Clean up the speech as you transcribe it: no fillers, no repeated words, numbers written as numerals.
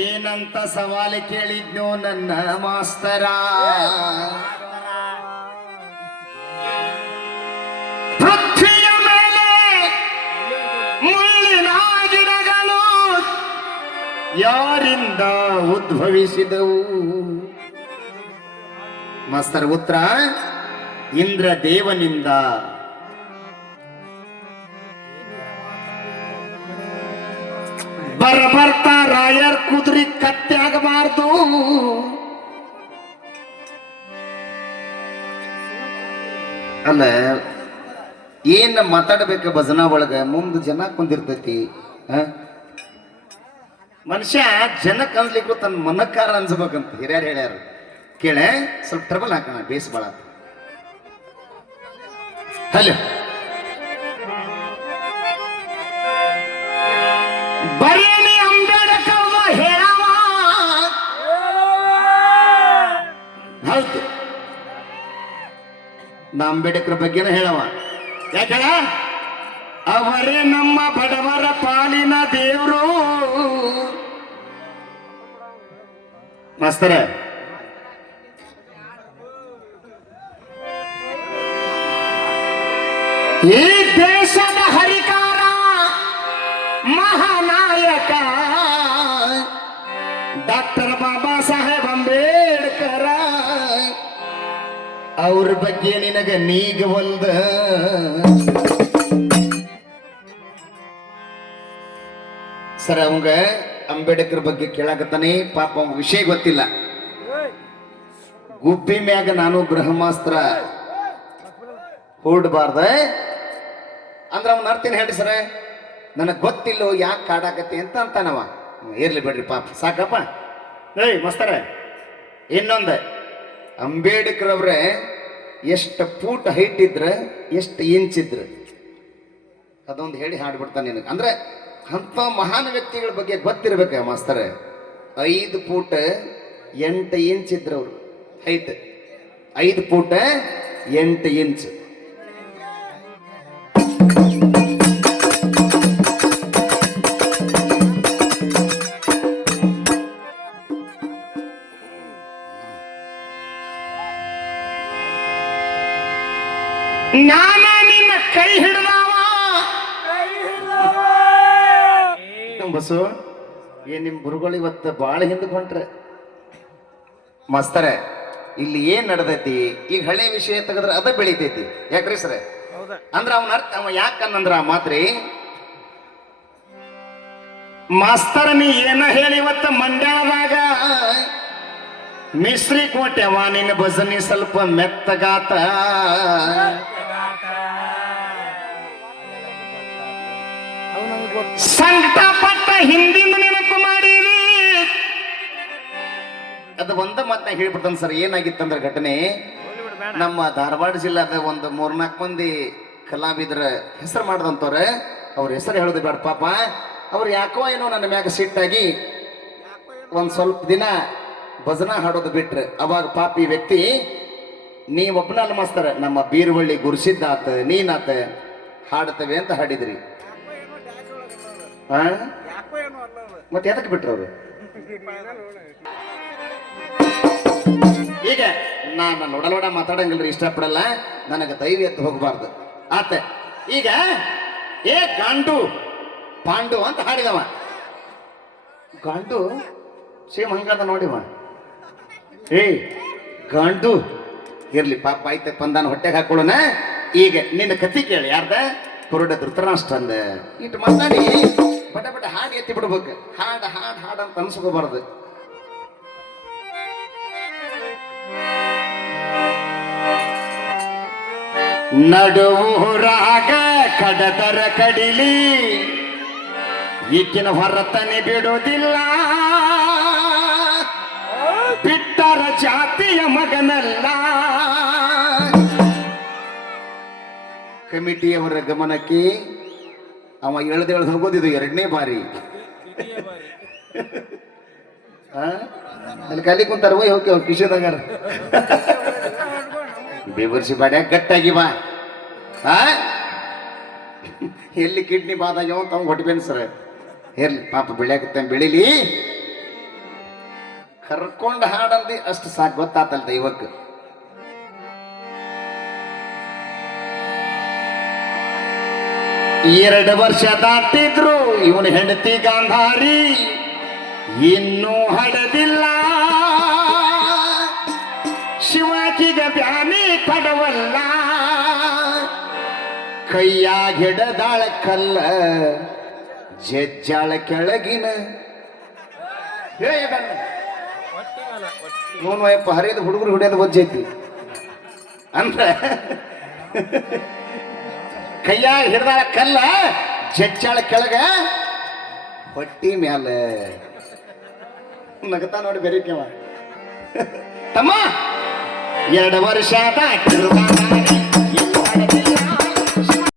ಏನಂತ ಸವಾಲು ಕೇಳಿದ್ನೋ ನನ್ನ ಮಾಸ್ತರ. ಪೃಥ್ವಿಯ ಮೇಲೆ ಮುಳ್ಳಿನ ಗಿಡಗಳು ಯಾರಿಂದ ಉದ್ಭವಿಸಿದವು? ಮಾಸ್ತರ ಉತ್ತರ ಇಂದ್ರ ದೇವನಿಂದ. ಬರ್ತಾ ರಾಯರ್ ಕುದುರೆ ಕತ್ತೆ ಆಗಬಾರ್ದು. ಅಲ್ಲ ಏನ್ ಮಾತಾಡ್ಬೇಕ ಭಜನಾ ಒಳಗ ಮುಂದ್ ಜನ ಕುಂದಿರ್ತೈತಿ. ಮನುಷ್ಯ ಜನಕ್ಕೆ ಅನ್ಸ್ಲಿಕ್ಕೂ ತನ್ನ ಮನಕ್ಕಾರ ಅನ್ಸ್ಬೇಕಂತ ಹಿರಿಯರು ಹೇಳ್ಯಾರ. ಕೇಳೆ ಸ್ವಲ್ಪ ಟ್ರಬಲ್ ಹಾಕೋಣ, ಬೇಸ್ ಬಾಳ. ಹಲೋ ಬರೀನಿ ಅಂಬೇಡ್ಕರ್ ಹೇಳವ. ಹೌದು, ನಾ ಅಂಬೇಡ್ಕರ್ ಬಗ್ಗೆನ ಹೇಳವ. ಯಾಕಳ ಅವರೇ ನಮ್ಮ ಬಡವರ ಪಾಲಿನ ದೇವರು. ಮಾಸ್ತರ ಈ ದೇಶದ ಹರಿಕಾರ ಮಹಾನಾಯಕ ಡಾಕ್ಟರ್ ಬಾಬಾ ಸಾಹೇಬ್ ಅಂಬೇಡ್ಕರ್ ಅವ್ರ ಬಗ್ಗೆ ನಿನಗ ನೀಗವಲ್ದ. ಸರ್ ಅವಂಗ ಅಂಬೇಡ್ಕರ್ ಬಗ್ಗೆ ಕೇಳಾಕತ್ತಾನೆ. ಪಾಪ ಅವಂಗ ವಿಷಯ ಗೊತ್ತಿಲ್ಲ. ಗುಬ್ಬಿ ಮ್ಯಾಗ ನಾನು ಬ್ರಹ್ಮಾಸ್ತ್ರ ಹೂಡ್ಬಾರ್ದ ಅಂದ್ರ ಅವನ್ ಅರ್ಥೇನು ಹೇಳಿ ಸರ, ನನಗೆ ಗೊತ್ತಿಲ್ಲೋ ಯಾಕೆ ಕಾಡಾಕತಿ ಅಂತ ಅಂತಾನವ. ಇರ್ಲಿ ಬಿಡ್ರಿ ಪಾಪ, ಸಾಕಪ್ಪ. ಏಯ್ ಮಸ್ತರ, ಇನ್ನೊಂದು ಅಂಬೇಡ್ಕರ್ ಅವ್ರೆ ಎಷ್ಟು ಫೂಟ್ ಹೈಟ್ ಇದ್ರ, ಎಷ್ಟು ಇಂಚ್ ಇದ್ರ, ಅದೊಂದು ಹೇಳಿ ಹಾಡ್ಬಿಡ್ತಾನೆ ನಿನಗೆ. ಅಂದ್ರೆ ಅಂತ ಮಹಾನ್ ವ್ಯಕ್ತಿಗಳ ಬಗ್ಗೆ ಗೊತ್ತಿರ್ಬೇಕ ಮಾಸ್ತರ. 5 ಫೂಟ್ 8 ಇಂಚ್ ಇದ್ರ ಅವ್ರು ಹೈಟ್. 5 foot 8 inch. ನಾನ ನಿನ್ನ ಕೈ ಹಿಡ್ದವ ಬಸ್ಸು. ಏನ್ ನಿಮ್ ಗುರುಗಳು ಇವತ್ತು ಬಾಳ ಹಿಂದಕ್ಕೆ ಹೊಂಟ್ರೆ. ಮಾಸ್ತರ ಇಲ್ಲಿ ಏನ್ ನಡೆದೈತಿ, ಈಗ ಹಳೆ ವಿಷಯ ತೆಗೆದ್ರೆ ಅದ ಬೆಳಿತೈತಿ. ಯಾಕ್ರಿ ಸರ? ಅಂದ್ರ ಅವನ ಅರ್ಥ ಅವ ಯಾಕಂದ್ರ ಮಾತ್ರಿ ಮಾಸ್ತರ ನೀ ಏನ ಹೇಳಿ ಇವತ್ತ ಮಂಡ್ಯದಾಗ ಮಿಸ್ರಿ ಕೋಟೆವ ನಿನ್ನ ಭಜನಿ ಸ್ವಲ್ಪ ಮೆತ್ತಗಾತ. ಸಂಕಟಪಟ್ಟ ಹಿಂದಿಂದ ನೆನಪು ಮಾಡಿರಿ. ಅದು ಒಂದ ಮಾತನ್ನ ಹೇಳ್ಬಿಡ್ತಾನೆ ಸರ್. ಏನಾಗಿತ್ತಂದ್ರೆ ಘಟನೆ, ನಮ್ಮ ಧಾರವಾಡ ಜಿಲ್ಲಾದ ಒಂದು 3-4 ಮಂದಿ ಕಲಾವಿದರ ಹೆಸರು ಮಾಡ್ದಂತವ್ರೆ. ಅವ್ರ ಹೆಸರು ಹೇಳೋದು ಬೇಡ ಪಾಪ. ಅವ್ರು ಯಾಕೋ ಏನೋ ನನ್ನ ಮ್ಯಾಗ ಸಿಟ್ಟಾಗಿ ಒಂದ್ ಸ್ವಲ್ಪ ದಿನ ಭಜನಾ ಹಾಡೋದು ಬಿಟ್ರೆ, ಅವಾಗ ಪಾಪ ಈ ವ್ಯಕ್ತಿ ನೀ ಒಬ್ಬನಲ್ಲ ಮಾಸ್ತರ, ನಮ್ಮ ಬೀರ್ವಳ್ಳಿ ಗುರುಸಿದ್ದಾತ ನೀನಾತ ಹಾಡ್ತವೆ ಅಂತ ಹಾಡಿದ್ರಿ. ಮತ್ತೆ ಎದಕ್ಕೆ ಬಿಟ್ರು ಅವರು? ಈಗ ನಾನು ನೋಡಲೋಡ ಮಾತಾಡಂಗಿಲ್ರಿ, ಇಷ್ಟಪಡಲ್ಲ. ನನಗೆ ದೈವ ಎದ್ದು ಹೋಗಬಾರ್ದು ಆತ. ಈಗ ಏ ಗಾಂಡು ಪಾಂಡು ಅಂತ ಹಾಡಿದವ. ಗಾಂಡು ಸೇಮ್ ಹಂಗದ ನೋಡಿವ. ಏಯ್ ಗಾಂಡು ಇರ್ಲಿ ಪಾಪ, ಆಯ್ತ ಪಂದಾನ ಹೊಟ್ಟೆಗೆ ಹಾಕೊಳ್ಳೋಣ. ಈಗ ನಿನ್ನ ಕತಿ ಕೇಳಿ. ಯಾರ್ದ? ಕುರುಡ ಧೃತರಾಷ್ಟ್ರ ಅಂದ. ಇಟ್ಟು ಮಾತಾಡಿ ಬಟ ಬಟ ಹಾಡು ಎತ್ತಿ ಬಿಡ್ಬೇಕು. ಹಾಡು ಹಾಡು ಹಾಡು ಅಂತ ಅನ್ಸ್ಕೋಬಾರ್ದು. ನಡುವೂರಾಗ ಕಡದರ ಕಡಿಲಿ ಈಕಿನ ಹೊರತನೆ ಬಿಡುವುದಿಲ್ಲ, ಬಿಟ್ಟರ ಜಾತಿಯ ಮಗನಲ್ಲ. ಕಮಿಟಿಯವರ ಗಮನಕ್ಕೆ ಅವ ಎಳ್ದೇಳು ಹೋಗೋದಿದು 2ನೇ ಬಾರಿ. ಅಲ್ಲಿ ಖಾಲಿ ಕುಂತಾರ ಹೋಗಿ ಕಿಶದಾಗ ಬೇವರ್ಸಿ ಬಾಡ್ಯಾಗ ಗಟ್ಟಾಗಿ ಬಾ. ಎಲ್ಲಿ ಕಿಡ್ನಿ ಬಾದಾಗ್ಯಾವ ತಮ್ಮ ಹೊಟ್ಟಬೇನ್ ಸರ್. ಇರ್ಲಿ ಪಾಪ ಬೆಳ್ಯಾಕತ್ತ ಬೆಳಿಲಿ. ಕರ್ಕೊಂಡ್ ಹಾಡಂದಿ ಅಷ್ಟು ಸಾಕು, ಗೊತ್ತಾತಲ್ ದೈವಕ್ಕೆ. ಎರಡು ವರ್ಷ ದಾಟಿದ್ರು ಇವನ ಹೆಂಡತಿ ಗಾಂಧಾರಿ ಇನ್ನೂ ಹಡದಿಲ್ಲ. ಶಿವಾಜಿಗ ಬ್ಯಾನಿ ಪಡವಲ್ಲ, ಕೈಯಾಗ ಹಿಡದಾಳ ಕಲ್ಲ ಜಜ್ಜಾಳ ಕೆಳಗಿನ. ಇವನು ಯಪ್ಪ ಹರಿಯದ ಹುಡುಗರು ಹೊಡೆಯೋದು ಒಜ್ಜೈತಿ ಅಂದ್ರ ಕೈಯಾಗ ಹಿಡ್ದಾಳ ಕಲ್ಲ ಜಜ್ಜಾಳ ಕೆಳಗ ಹೊಟ್ಟಿ ಮ್ಯಾಲ. ನಗತಾ ನೋಡಿ ಬೆರಿಕೆವ ತಮ್ಮ 2 ವರ್ಷ ದಾಟಿರು